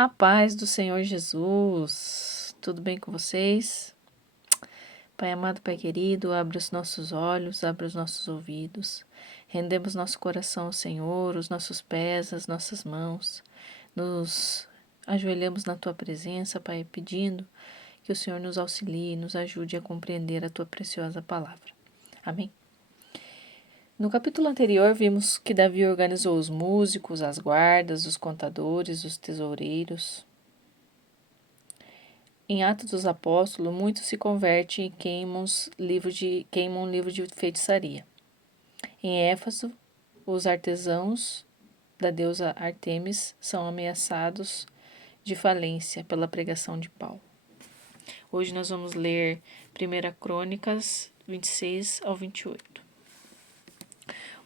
A paz do Senhor Jesus. Tudo bem com vocês? Pai amado, Pai querido, abre os nossos olhos, abre os nossos ouvidos. Rendemos nosso coração ao Senhor, os nossos pés, as nossas mãos. Nos ajoelhamos na Tua presença, Pai, pedindo que o Senhor nos auxilie e nos ajude a compreender a Tua preciosa palavra. Amém? No capítulo anterior, vimos que Davi organizou os músicos, as guardas, os contadores, os tesoureiros. Em Atos dos Apóstolos, muitos se convertem e queimam um livro de feitiçaria. Em Éfeso, os artesãos da deusa Ártemis são ameaçados de falência pela pregação de Paulo. Hoje nós vamos ler 1 Crônicas 26 ao 28.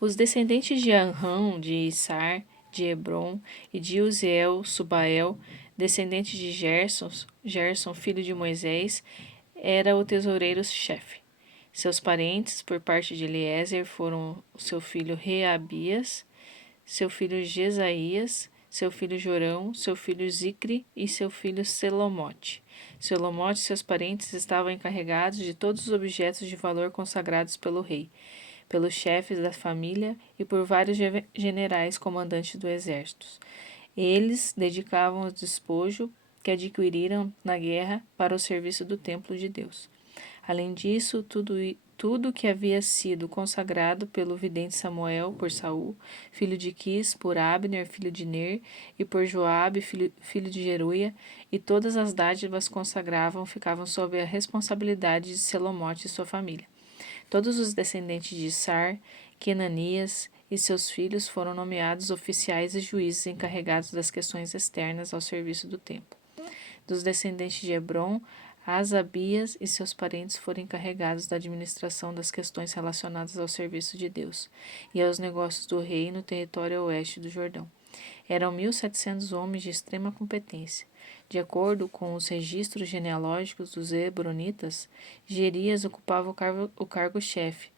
Os descendentes de Anrão, de Issar, de Hebron e de Uziel, Subael, descendente de Gerson, filho de Moisés, era o tesoureiro-chefe. Seus parentes, por parte de Eliezer, foram seu filho Reabias, seu filho Jesaías, seu filho Jorão, seu filho Zicre e seu filho Selomote. Selomote e seus parentes estavam encarregados de todos os objetos de valor consagrados pelo rei, pelos chefes da família e por vários generais comandantes do exército. Eles dedicavam o despojo que adquiriram na guerra para o serviço do templo de Deus. Além disso, tudo que havia sido consagrado pelo vidente Samuel por Saul, filho de Quis, por Abner, filho de Ner, e por Joabe, filho de Jeruia, e todas as dádivas consagravam ficavam sob a responsabilidade de Selomote e sua família. Todos os descendentes de Sar, Quenanias e seus filhos foram nomeados oficiais e juízes encarregados das questões externas ao serviço do templo. Dos descendentes de Hebron, Asabias e seus parentes foram encarregados da administração das questões relacionadas ao serviço de Deus e aos negócios do rei no território oeste do Jordão. Eram 1.700 homens de extrema competência. De acordo com os registros genealógicos dos Hebronitas, Gerias ocupava o cargo-chefe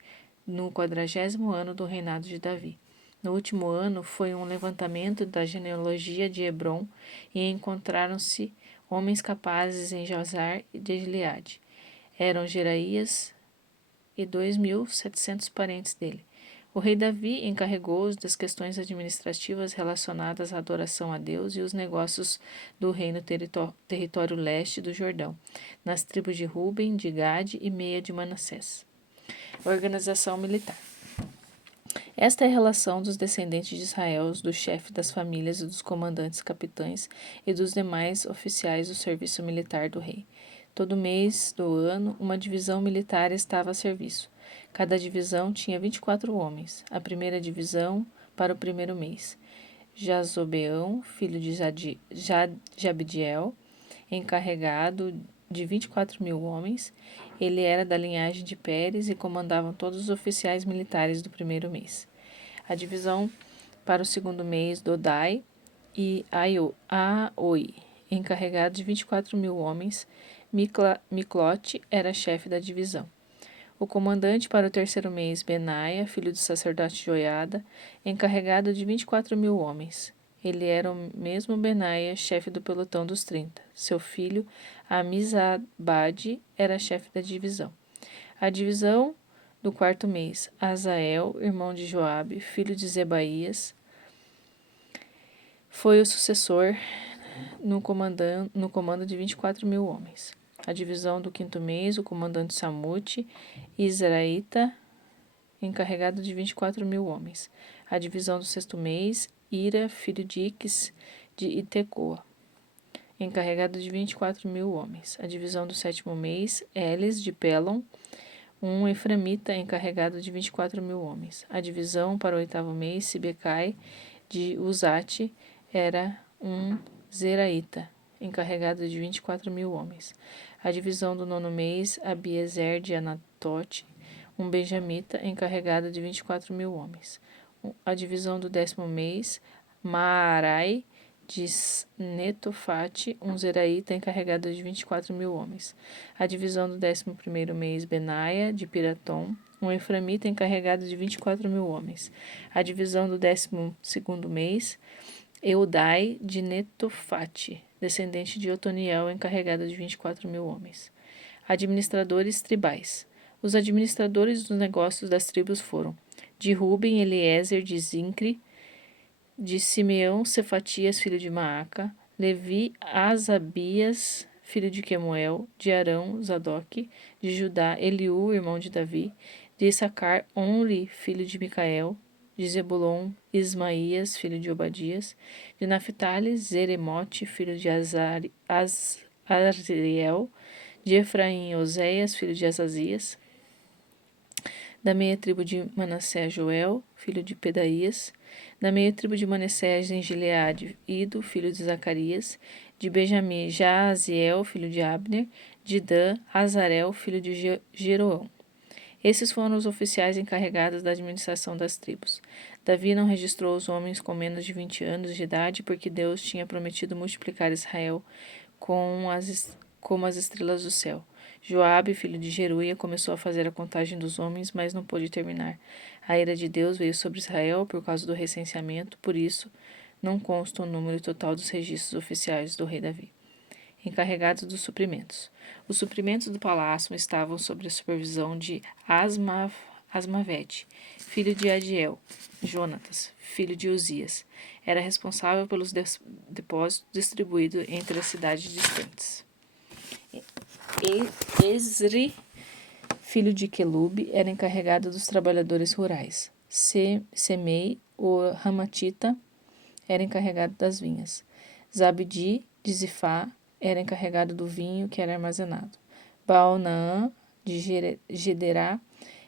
no 40º ano do reinado de Davi. No último ano, foi um levantamento da genealogia de Hebron e encontraram-se homens capazes em Jazar e de Gileade. Eram Jeraías e 2.700 parentes dele. O rei Davi encarregou-os das questões administrativas relacionadas à adoração a Deus e os negócios do rei no território leste do Jordão, nas tribos de Ruben, de Gade e meia de Manassés. Organização militar. Esta é a relação dos descendentes de Israel, dos chefes das famílias e dos comandantes capitães e dos demais oficiais do serviço militar do rei. Todo mês do ano, uma divisão militar estava a serviço. Cada divisão tinha 24 homens. A primeira divisão para o primeiro mês. Jazobeão, filho de Jabdiel, encarregado de 24.000 homens. Ele era da linhagem de Pérez e comandava todos os oficiais militares do primeiro mês. A divisão para o segundo mês, Dodai e Aoi, encarregado de 24.000 homens. Miclote era chefe da divisão. O comandante para o terceiro mês, Benaia, filho do sacerdote Joiada, encarregado de 24.000 homens. Ele era o mesmo Benaia, chefe do pelotão dos 30. Seu filho, Amizabade, era chefe da divisão. A divisão do quarto mês, Azael, irmão de Joabe, filho de Zebaías, foi o sucessor no comando de 24.000 homens. A divisão do quinto mês, o comandante Samute, Israelita, encarregado de 24.000 homens. A divisão do sexto mês, Ira, filho de Iques, de Itecoa, encarregado de 24.000 homens. A divisão do sétimo mês, Elis, de Pelon, um eframita, encarregado de 24.000 homens. A divisão para o oitavo mês, Sibecai, de Uzate, era um zeraíta, encarregado de 24.000 homens. A divisão do nono mês, Abiezer de Anatote, um benjamita, encarregado de 24.000 homens. A divisão do décimo mês, Maarai de Netofate, um zeraíta, encarregado de 24.000 homens. A divisão do 11º mês, Benaia de Piratom, um eframita, encarregado de 24.000 homens. A divisão do 12º mês, Eudai de Netofate, descendente de Otoniel, encarregado de 24.000 homens. Administradores tribais. Os administradores dos negócios das tribos foram de Ruben, Eliezer de Zincre, de Simeão, Cefatias, filho de Maaca, Levi, Asabias, filho de Quemuel, de Arão, Zadok, de Judá, Eliú, irmão de Davi, de Issacar, Onri, filho de Micael, de Zebulon, Ismaías, filho de Obadias, de Naphtali, Zeremote, filho de Azriel, de Efraim, Oséias, filho de Azazias, da meia tribo de Manassés, Joel, filho de Pedaías, da meia tribo de Manassés, em Gileade, Ido, filho de Zacarias, de Benjamim, Jaaziel, filho de Abner, de Dan, Azarel, filho de Jeroão. Esses foram os oficiais encarregados da administração das tribos. Davi não registrou os homens com menos de 20 anos de idade, porque Deus tinha prometido multiplicar Israel como as estrelas do céu. Joabe, filho de Jeruia, começou a fazer a contagem dos homens, mas não pôde terminar. A ira de Deus veio sobre Israel por causa do recenseamento, por isso não consta o número total dos registros oficiais do rei Davi. Encarregados dos suprimentos. Os suprimentos do palácio estavam sob a supervisão de Asmavete, filho de Adiel. Jonatas, filho de Uzias, era responsável pelos depósitos distribuídos entre as cidades distantes. Esri, filho de Quelube, era encarregado dos trabalhadores rurais. Semei, o Ramatita, era encarregado das vinhas. Zabdi, de Zifá, era encarregado do vinho que era armazenado. Baal-Naã, de Gederá,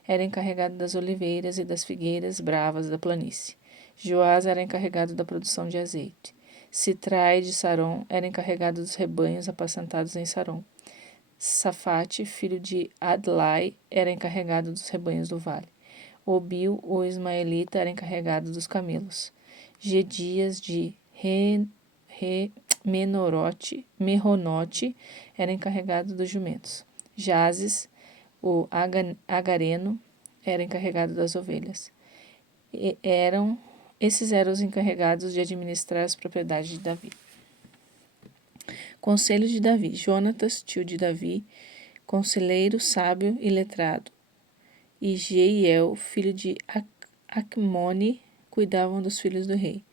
era encarregado das oliveiras e das figueiras bravas da planície. Joás era encarregado da produção de azeite. Sitrai, de Saron, era encarregado dos rebanhos apacentados em Saron. Safate, filho de Adlai, era encarregado dos rebanhos do vale. Obil, o ismaelita, era encarregado dos camelos. Gedias de Meronote era encarregado dos jumentos. Jazes, o agareno, era encarregado das ovelhas. Esses eram os encarregados de administrar as propriedades de Davi. Conselho de Davi. Jonatas, tio de Davi, conselheiro, sábio e letrado, e Jeiel, filho de Acmone, cuidavam dos filhos do rei.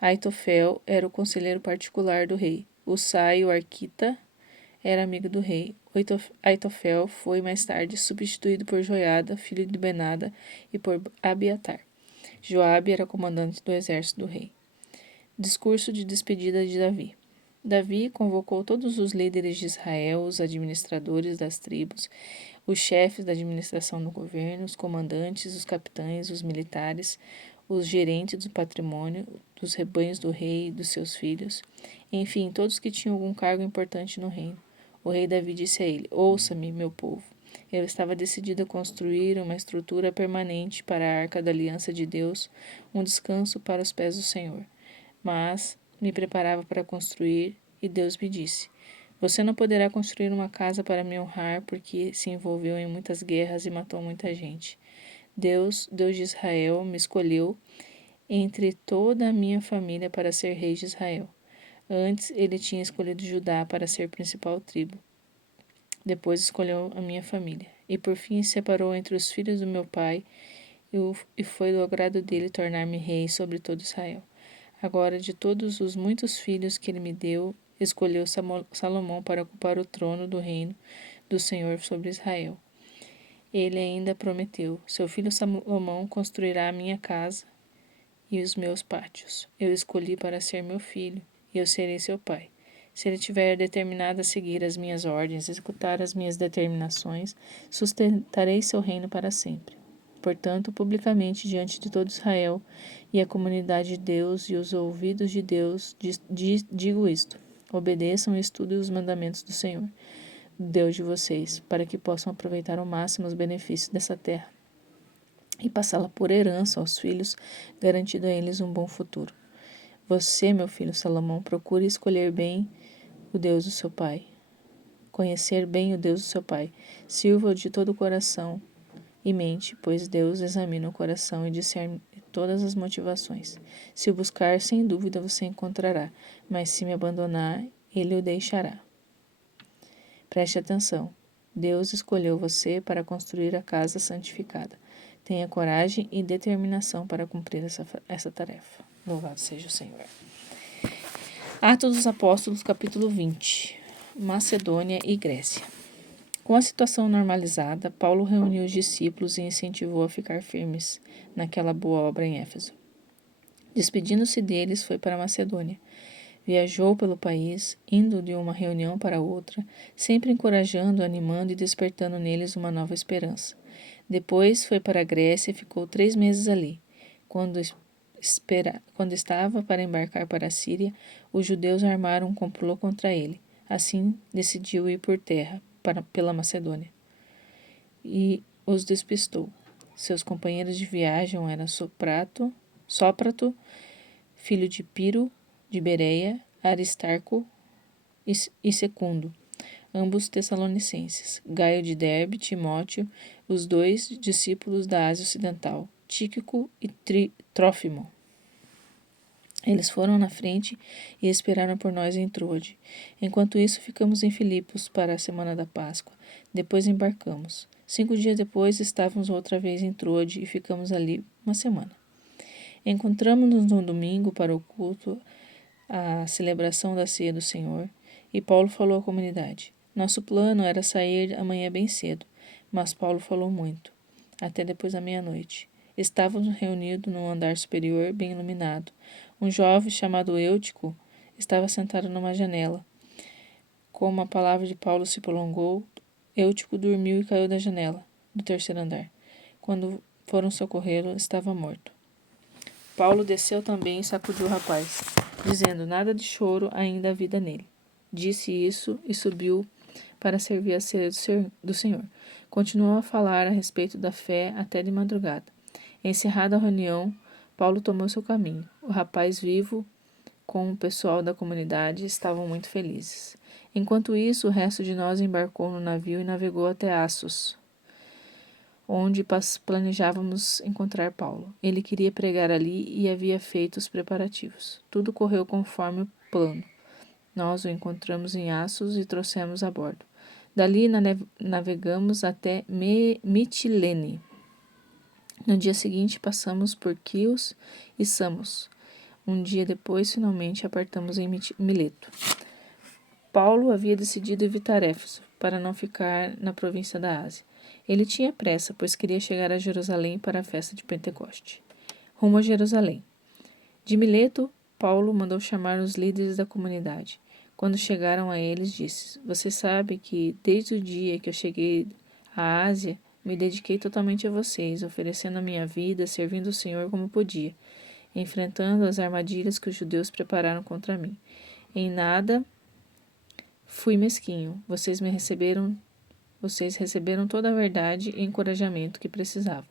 Aitofel era o conselheiro particular do rei. Usai, o arquita, era amigo do rei. Aitofel foi mais tarde substituído por Joiada, filho de Benada, e por Abiatar. Joabe era comandante do exército do rei. Discurso de despedida de Davi. Davi convocou todos os líderes de Israel, os administradores das tribos, os chefes da administração do governo, os comandantes, os capitães, os militares, os gerentes do patrimônio, dos rebanhos do rei e dos seus filhos, enfim, todos que tinham algum cargo importante no reino. O rei Davi disse a ele: Ouça-me, meu povo. Eu estava decidido a construir uma estrutura permanente para a arca da aliança de Deus, um descanso para os pés do Senhor. Mas me preparava para construir, e Deus me disse: Você não poderá construir uma casa para me honrar, porque se envolveu em muitas guerras e matou muita gente. Deus de Israel, me escolheu entre toda a minha família para ser rei de Israel. Antes, ele tinha escolhido Judá para ser principal tribo. Depois escolheu a minha família. E por fim separou entre os filhos do meu pai, e foi do agrado dele tornar-me rei sobre todo Israel. Agora, de todos os muitos filhos que ele me deu, escolheu Salomão para ocupar o trono do reino do Senhor sobre Israel. Ele ainda prometeu: Seu filho Salomão construirá a minha casa e os meus pátios. Eu escolhi para ser meu filho, e eu serei seu pai. Se ele tiver determinado a seguir as minhas ordens, executar as minhas determinações, sustentarei seu reino para sempre. Portanto, publicamente diante de todo Israel e a comunidade de Deus e os ouvidos de Deus, digo isto: obedeçam e estudem os mandamentos do Senhor, Deus de vocês, para que possam aproveitar ao máximo os benefícios dessa terra e passá-la por herança aos filhos, garantindo a eles um bom futuro. Você, meu filho Salomão, procure escolher bem o Deus do seu pai. Conhecer bem o Deus do seu pai. Sirva-o de todo o coração e mente, pois Deus examina o coração e discerne todas as motivações. Se o buscar, sem dúvida você encontrará, mas se me abandonar, ele o deixará. Preste atenção. Deus escolheu você para construir a casa santificada. Tenha coragem e determinação para cumprir essa tarefa. Louvado seja o Senhor. Atos dos Apóstolos, capítulo 20. Macedônia e Grécia. Com a situação normalizada, Paulo reuniu os discípulos e incentivou a ficar firmes naquela boa obra em Éfeso. Despedindo-se deles, foi para Macedônia. Viajou pelo país, indo de uma reunião para outra, sempre encorajando, animando e despertando neles uma nova esperança. Depois foi para a Grécia e ficou 3 meses ali. Quando estava para embarcar para a Síria, os judeus armaram um complô contra ele. Assim, decidiu ir por terra, pela Macedônia, e os despistou. Seus companheiros de viagem eram Sóprato, filho de Piro, de Bereia, Aristarco e Secundo, ambos tessalonicenses, Gaio de Derbe, Timóteo, os 2 discípulos da Ásia Ocidental, Tíquico e Trófimo. Eles foram na frente e esperaram por nós em Troade. Enquanto isso, ficamos em Filipos para a semana da Páscoa. Depois embarcamos. 5 dias depois, estávamos outra vez em Troade e ficamos ali uma semana. Encontramos-nos no domingo para o culto, a celebração da ceia do Senhor, e Paulo falou à comunidade. Nosso plano era sair amanhã bem cedo, mas Paulo falou muito, até depois da meia-noite. Estávamos reunidos num andar superior bem iluminado. Um jovem chamado Eutico estava sentado numa janela. Como a palavra de Paulo se prolongou, Eutico dormiu e caiu da janela, do 3º andar. Quando foram socorrê-lo, estava morto. Paulo desceu também e sacudiu o rapaz, dizendo: nada de choro, ainda há vida nele. Disse isso e subiu para servir a ceia do Senhor. Continuou a falar a respeito da fé até de madrugada. Encerrada a reunião, Paulo tomou seu caminho. O rapaz vivo, com o pessoal da comunidade, estavam muito felizes. Enquanto isso, o resto de nós embarcou no navio e navegou até Assos, onde planejávamos encontrar Paulo. Ele queria pregar ali e havia feito os preparativos. Tudo correu conforme o plano. Nós o encontramos em Assos e trouxemos a bordo. Dali navegamos até Mitilene. No dia seguinte, passamos por Quios e Samos. Um dia depois, finalmente, apartamos em Mileto. Paulo havia decidido evitar Éfeso, para não ficar na província da Ásia. Ele tinha pressa, pois queria chegar a Jerusalém para a festa de Pentecoste. Rumo a Jerusalém. De Mileto, Paulo mandou chamar os líderes da comunidade. Quando chegaram a eles, disse: você sabe que, desde o dia que eu cheguei à Ásia, me dediquei totalmente a vocês, oferecendo a minha vida, servindo o Senhor como podia, enfrentando as armadilhas que os judeus prepararam contra mim. Em nada fui mesquinho. Vocês receberam toda a verdade e encorajamento que precisavam.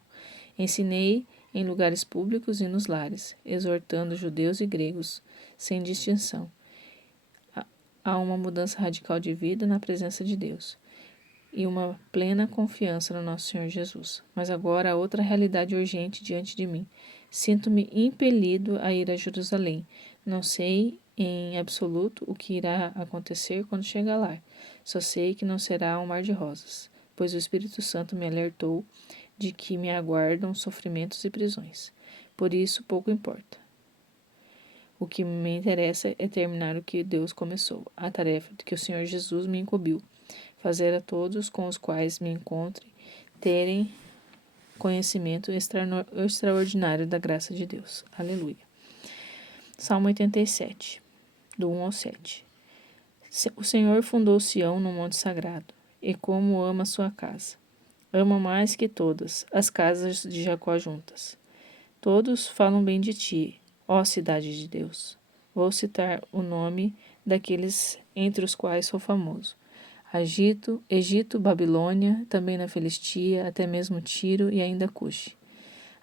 Ensinei em lugares públicos e nos lares, exortando judeus e gregos, sem distinção, a uma mudança radical de vida na presença de Deus e uma plena confiança no nosso Senhor Jesus. Mas agora há outra realidade urgente diante de mim. Sinto-me impelido a ir a Jerusalém. Não sei em absoluto o que irá acontecer quando chegar lá. Só sei que não será um mar de rosas, pois o Espírito Santo me alertou de que me aguardam sofrimentos e prisões. Por isso, pouco importa. O que me interessa é terminar o que Deus começou, a tarefa que o Senhor Jesus me incumbiu, fazer a todos com os quais me encontre terem conhecimento extraordinário da graça de Deus. Aleluia. Salmo 87, do 1 ao 7. O Senhor fundou Sião no monte sagrado, e como ama sua casa. Ama mais que todas as casas de Jacó juntas. Todos falam bem de ti, ó cidade de Deus. Vou citar o nome daqueles entre os quais sou famoso. Egito, Babilônia, também na Filistia, até mesmo Tiro e ainda Cuxi.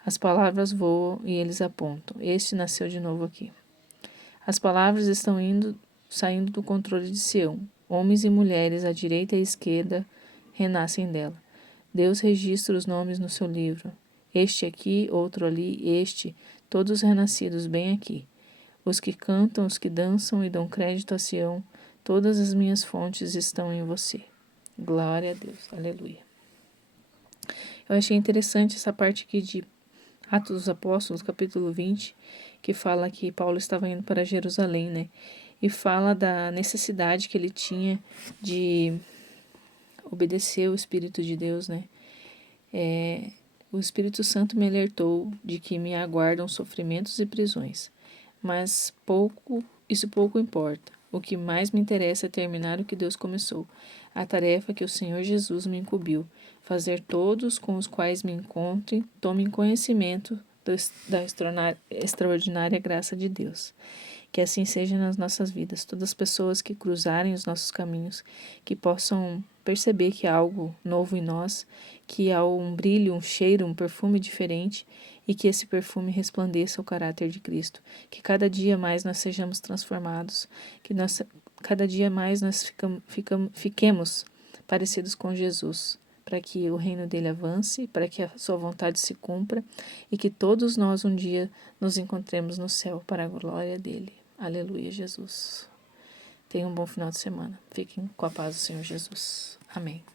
As palavras voam e eles apontam. Este nasceu de novo aqui. As palavras estão saindo do controle de Sião. Homens e mulheres, à direita e à esquerda, renascem dela. Deus registra os nomes no seu livro. este aqui, outro ali, este, todos renascidos bem aqui. Os que cantam, os que dançam e dão crédito a Sião, todas as minhas fontes estão em você. Glória a Deus, aleluia. Eu achei interessante essa parte aqui de Atos dos Apóstolos, capítulo 20, que fala que Paulo estava indo para Jerusalém, né? E fala da necessidade que ele tinha de obedecer o Espírito de Deus, né? O Espírito Santo me alertou de que me aguardam sofrimentos e prisões, mas isso pouco importa. O que mais me interessa é terminar o que Deus começou, a tarefa que o Senhor Jesus me incumbiu, fazer todos com os quais me encontre tomem conhecimento da extraordinária graça de Deus. Que assim seja nas nossas vidas. Todas as pessoas que cruzarem os nossos caminhos, que possam perceber que há algo novo em nós, que há um brilho, um cheiro, um perfume diferente e que esse perfume resplandeça o caráter de Cristo. Que cada dia mais nós sejamos transformados, que cada dia mais nós fiquemos parecidos com Jesus, para que o reino dele avance, para que a sua vontade se cumpra e que todos nós um dia nos encontremos no céu para a glória dele. Aleluia, Jesus. Tenham um bom final de semana. Fiquem com a paz do Senhor Jesus. Amém.